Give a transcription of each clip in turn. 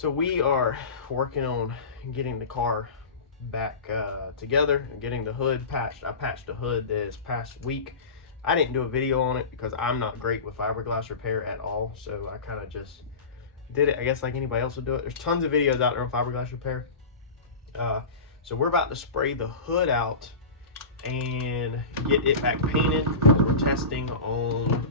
So we are working on getting the car back together and getting the hood patched. I patched the hood this past week. I didn't do a video on it because I'm not great with fiberglass repair at all, so I kind of just did it, I guess, like anybody else would do it. There's tons of videos out there on fiberglass repair. So we're about to spray the hood out and get it back painted. We're testing on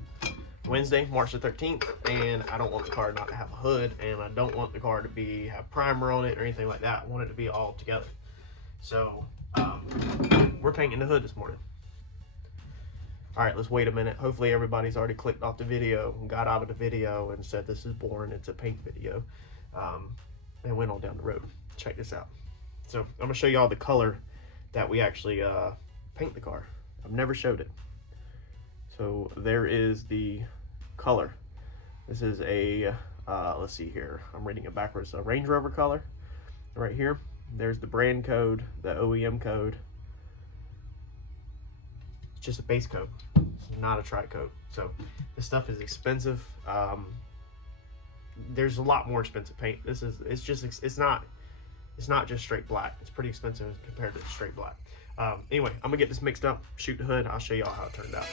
Wednesday, March the 13th, and I don't want the car not to have a hood, and I don't want the car to have primer on it or anything like that. I want it to be all together. So we're painting the hood this morning. All right, let's wait a minute. Hopefully everybody's already clicked off the video and got out of the video and said this is boring, it's a paint video, and went on down the road. Check this out. So I'm gonna show you all the color that we actually paint the car. I've never showed it. So there is the color. This is a, let's see here, I'm reading it backwards, a Range Rover color right here. There's the brand code, the OEM code. It's just a base coat, it's not a tri-coat. So this stuff is expensive. There's a lot more expensive paint. It's not just straight black. It's pretty expensive compared to straight black. Anyway, I'm gonna get this mixed up, shoot the hood, I'll show y'all how it turned out.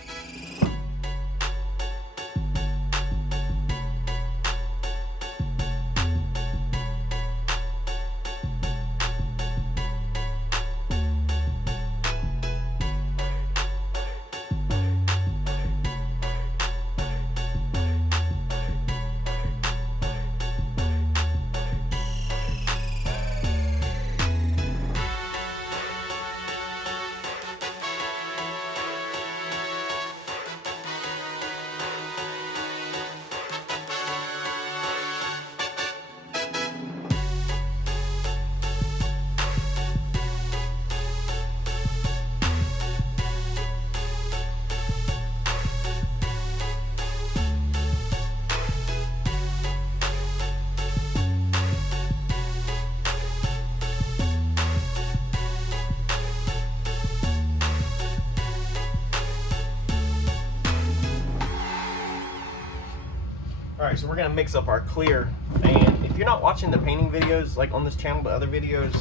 Alright, so we're going to mix up our clear, and if you're not watching the painting videos like on this channel, the other videos,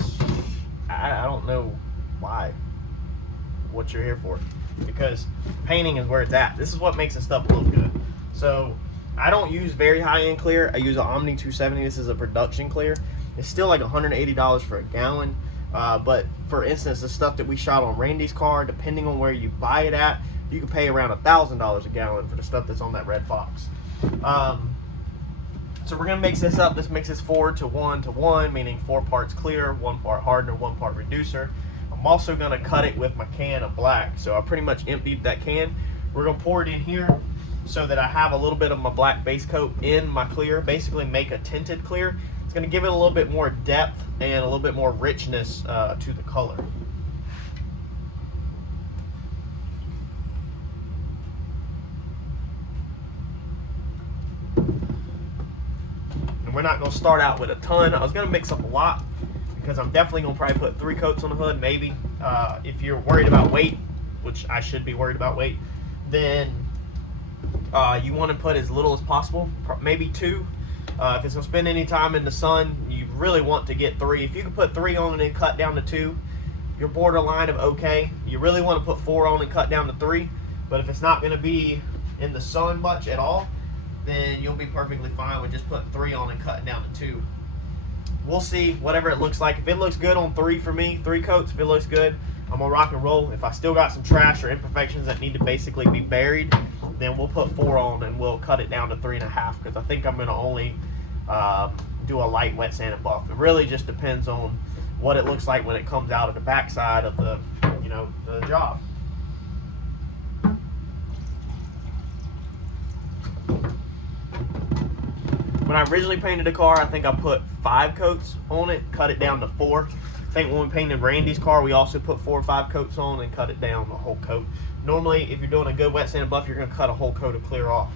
I don't know what you're here for, because painting is where it's at. This is what makes the stuff look good. So I don't use very high-end clear. I use an Omni 270. This is a production clear. It's still like $180 for a gallon, but for instance, the stuff that we shot on Randy's car, depending on where you buy it at, you can pay around $1,000 a gallon for the stuff that's on that Red Fox. So we're gonna mix this up. This mixes 4 to 1 to 1, meaning 4 parts clear, 1 part hardener, 1 part reducer. I'm also gonna cut it with my can of black. So I pretty much emptied that can. We're gonna pour it in here so that I have a little bit of my black base coat in my clear, basically make a tinted clear. It's gonna give it a little bit more depth and a little bit more richness to the color. We're not going to start out with a ton. I was going to mix up a lot because I'm definitely going to probably put 3 coats on the hood, maybe. If you're worried about weight, which I should be worried about weight, then you want to put as little as possible, maybe 2. If it's going to spend any time in the sun, you really want to get 3. If you can put 3 on and then cut down to 2, you're borderline of okay. You really want to put 4 on and cut down to 3, but if it's not going to be in the sun much at all, then you'll be perfectly fine with just putting 3 on and cutting down to 2. We'll see whatever it looks like. If it looks good on 3 for me, 3 coats, if it looks good, I'm gonna rock and roll. If I still got some trash or imperfections that need to basically be buried, then we'll put 4 on and we'll cut it down to 3.5, because I think I'm gonna only do a light wet sand and buff. It really just depends on what it looks like when it comes out of the backside of the, the job. When I originally painted the car, I think I put 5 coats on it, cut it down to 4. I think when we painted Randy's car, we also put 4 or 5 coats on and cut it down a whole coat. Normally, if you're doing a good wet sand and buff, you're going to cut a whole coat of clear off.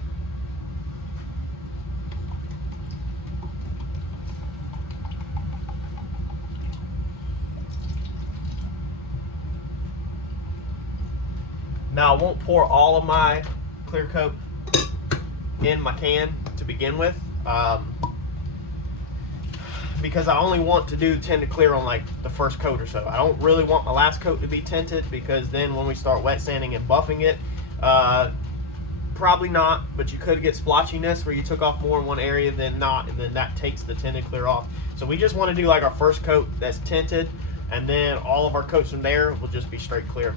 Now, I won't pour all of my clear coat in my can to begin with. because I only want to do tinted clear on like the first coat or so. I don't really want my last coat to be tinted, because then when we start wet sanding and buffing it, probably not, but you could get splotchiness where you took off more in one area than not, and then that takes the tinted clear off. So we just want to do like our first coat that's tinted, and then all of our coats from there will just be straight clear.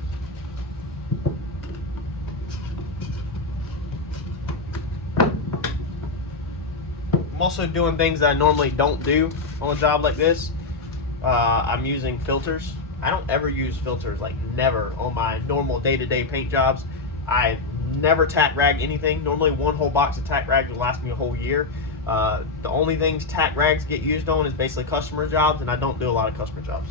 I'm also doing things that I normally don't do on a job like this. I'm using filters. I don't ever use filters, like never, on my normal day-to-day paint jobs. I never tack rag anything. Normally one whole box of tack rags will last me a whole year. The only things tack rags get used on is basically customer jobs, and I don't do a lot of customer jobs.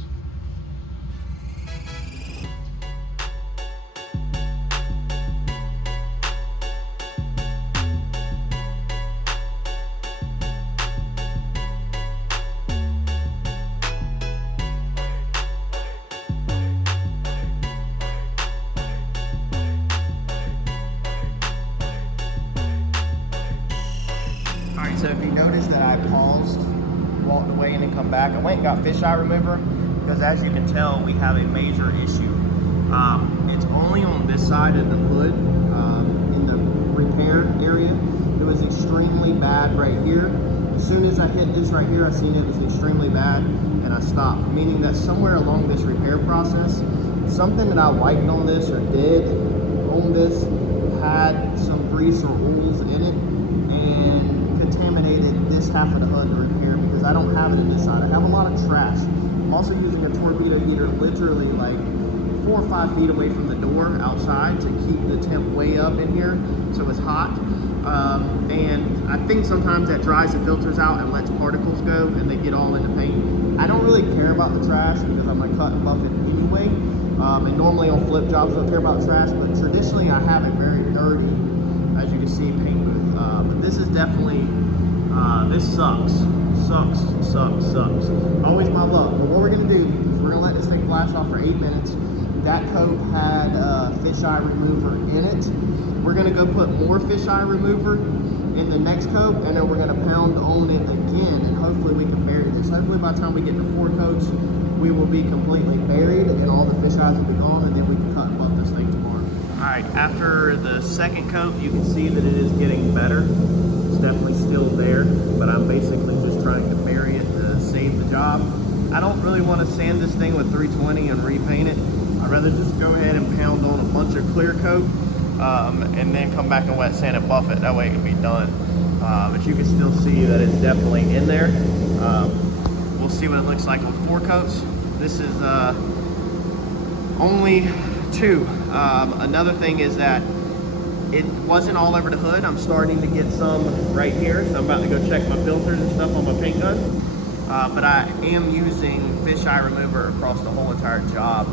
Alright, so if you notice that I paused, walked away, and then come back, I went and got fisheye remover, because as you can tell, we have a major issue. It's only on this side of the hood, in the repair area. It was extremely bad right here. As soon as I hit this right here, I seen it was extremely bad, and I stopped, meaning that somewhere along this repair process, something that I wiped on this or did on this had some grease or oils in it, and contaminated this half of the hood to repair, because I don't have it in this side. I have a lot of trash. I'm also using a torpedo heater literally like 4 or 5 feet away from the door outside to keep the temp way up in here so it's hot. And I think sometimes that dries the filters out and lets particles go and they get all in the paint. I don't really care about the trash because I'm gonna cut and buff it anyway. And normally on flip jobs I don't care about trash, but traditionally I have it very dirty, as you can see, paint booth. But this is definitely, this sucks. Sucks. Always my luck. But what we're gonna do is we're gonna let this thing flash off for 8 minutes. That coat had fisheye remover in it. We're gonna go put more fisheye remover in the next coat, and then we're gonna pound on it again, and hopefully we can bury this. Hopefully by the time we get to 4 coats, we will be completely buried and all the fisheyes will be gone, and then we can cut and buff this thing tomorrow. All right, after the second coat, you can see that it is getting better. It's definitely still there, but I'm basically just trying to bury it to save the job. I don't really want to sand this thing with 320 and repaint it. I'd rather just go ahead and pound on a bunch of clear coat, and then come back and wet sand and buff it. That way it can be done. But you can still see that it's definitely in there. We'll see what it looks like on 4 coats. This is only 2. Another thing is that it wasn't all over the hood. I'm starting to get some right here, so I'm about to go check my filters and stuff on my paint gun. But I am using fisheye remover across the whole entire job.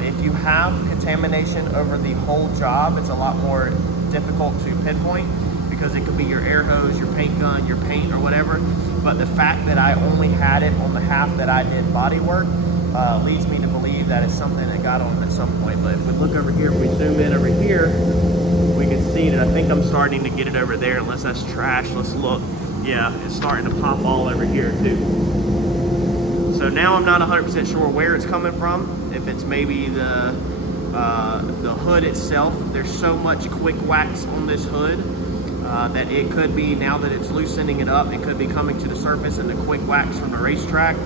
If you have contamination over the whole job, it's a lot more difficult to pinpoint, because it could be your air hose, your paint gun, your paint, or whatever. But the fact that I only had it on the half that I did body work leads me to believe that it's something that got on at some point. But if we look over here, if we zoom in over here, we can see that I think I'm starting to get it over there, unless that's trash. Let's look. Yeah, it's starting to pop all over here too. So now I'm not 100% sure where it's coming from. If it's maybe the hood itself. There's so much quick wax on this hood that it could be, now that it's loosening it up, it could be coming to the surface, and the quick wax from the racetrack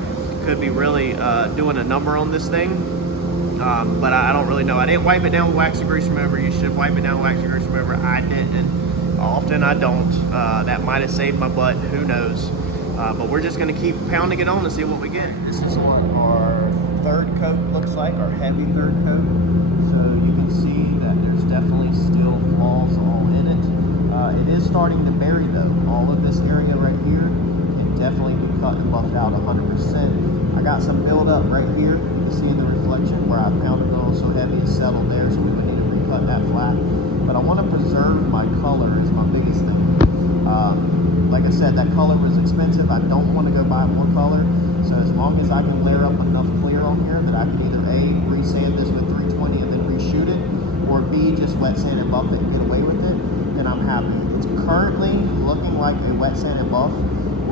could be really doing a number on this thing. But I don't really know. I didn't wipe it down with wax and grease remover. You should wipe it down with wax and grease remover. I didn't. Often I don't. That might have saved my butt. Who knows? But we're just going to keep pounding it on and see what we get. This is what our third coat looks like, our heavy third coat. So you can see that there's definitely still flaws all in it. It is starting to bury though. All of this area right here can definitely be cut and buffed out 100%. I got some buildup right here. You can see in the reflection where I pounded it on so heavy it's settled there, so we would need to recut that flat. But I want to preserve my color is my biggest thing. Like I said, that color was expensive. I don't want to go buy more color. So as long as I can layer up enough clear on here that I can either A, resand this with 320 and then reshoot it, or B, just wet sand and buff it and get away with it, then I'm happy. It's currently looking like a wet sand and buff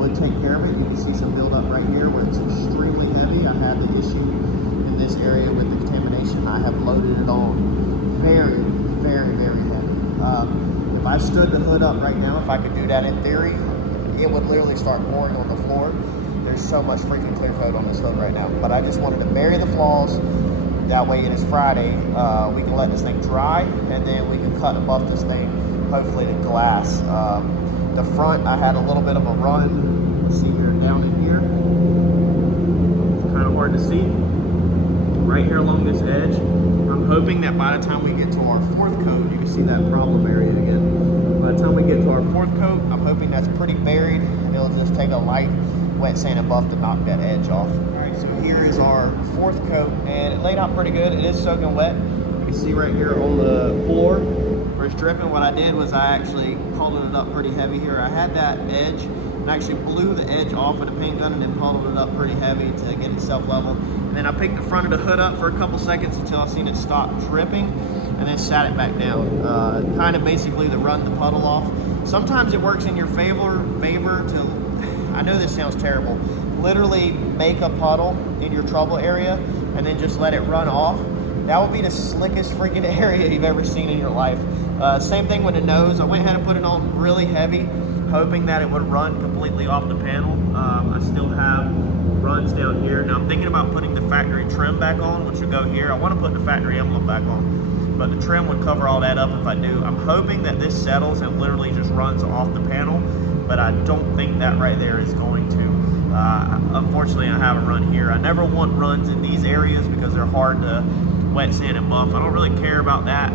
would take care of it. You can see some buildup right here where it's extremely heavy. I had the issue in this area with the contamination. I have loaded it on very, very, very heavy. If I stood the hood up right now, if I could do that in theory, it would literally start pouring on the floor. There's so much freaking clear coat on this hood right now. But I just wanted to bury the flaws. That way it is Friday. We can let this thing dry, and then we can cut and buff this thing, hopefully to glass. The front, I had a little bit of a run. Let's see here, down in here. It's kind of hard to see. Right here along this edge. I'm hoping that by the time we get to our 4th coat, you can see that problem area again. By the time we get to our 4th coat, I'm hoping that's pretty buried, and it'll just take a light wet sand and buff to knock that edge off. Alright, so here is our 4th coat, and it laid out pretty good. It is soaking wet. You can see right here on the floor where it's dripping. What I did was I actually pulled it up pretty heavy here. I had that edge, and I actually blew the edge off with a paint gun and then pulled it up pretty heavy to get it self-level. And then I picked the front of the hood up for a couple seconds until I seen it stop dripping, and then sat it back down. Kind of basically to run the puddle off. Sometimes it works in your favor to, I know this sounds terrible, literally make a puddle in your trouble area and then just let it run off. That would be the slickest freaking area you've ever seen in your life. Same thing with the nose. I went ahead and put it on really heavy, hoping that it would run completely off the panel. I still have runs down here. Now I'm thinking about putting the factory trim back on, which would go here. I want to put the factory emblem back on, but the trim would cover all that up if I do. I'm hoping that this settles and literally just runs off the panel, but I don't think that right there is going to. Unfortunately, I have a run here. I never want runs in these areas because they're hard to wet sand and buff. I don't really care about that,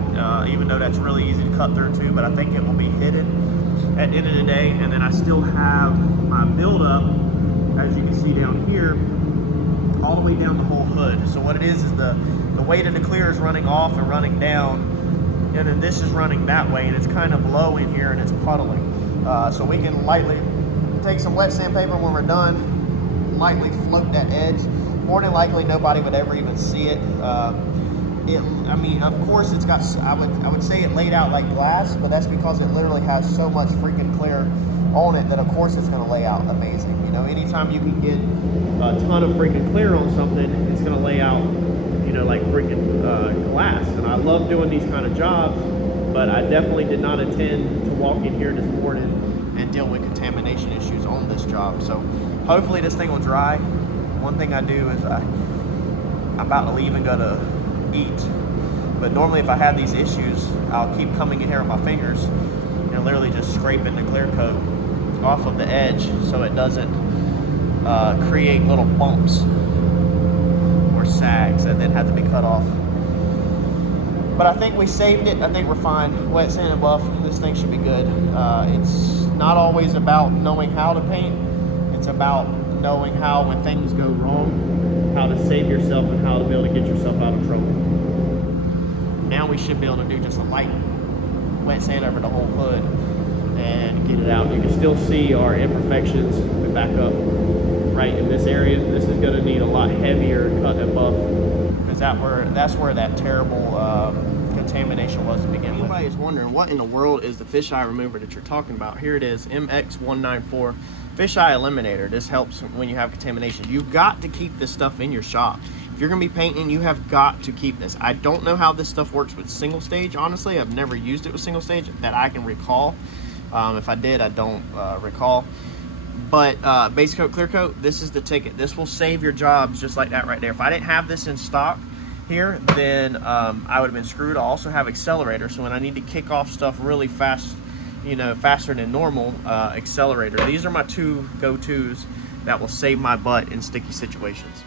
even though that's really easy to cut through too, but I think it will be hidden at the end of the day. And then I still have my buildup, as you can see down here, all the way down the whole hood. So what it is the weight of the clear is running off and running down, and then this is running that way, and it's kind of low in here and it's puddling. So we can lightly take some wet sandpaper when we're done, lightly float that edge. More than likely nobody would ever even see it. I mean, of course it's got, I would say it laid out like glass, but that's because it literally has so much freaking clear on it that of course it's gonna lay out amazing. You know, anytime you can get a ton of freaking clear on something, it's gonna lay out, you know, like freaking glass. And I love doing these kind of jobs, but I definitely did not intend to walk in here this morning and deal with contamination issues on this job. So hopefully this thing will dry. One thing I do is I'm about to leave and go to eat, but normally if I have these issues, I'll keep coming in here with my fingers and literally just scraping the clear coat off of the edge so it doesn't create little bumps or sags that then have to be cut off. But I think we saved it. I think we're fine. Wet sand and buff, this thing should be good. It's not always about knowing how to paint. It's about knowing how, when things go wrong, how to save yourself and how to be able to get yourself out of trouble. Now we should be able to do just a light wet sand over the whole hood and get it out. You can still see our imperfections. We back up right in this area. This is going to need a lot heavier cut and buff, because that's where that terrible contamination was to begin with. Anybody is wondering what in the world is the fisheye remover that you're talking about. Here it is, MX194 fisheye eliminator. This helps when you have contamination. You've got to keep this stuff in your shop. If you're going to be painting, you have got to keep this. I don't know how this stuff works with single stage, honestly. I've never used it with single stage that I can recall. If I did, I don't recall. But base coat, clear coat, this is the ticket. This will save your jobs just like that right there. If I didn't have this in stock here, then I would have been screwed. I also have accelerator, so when I need to kick off stuff really fast, you know, faster than normal, accelerator. These are my two go-tos that will save my butt in sticky situations.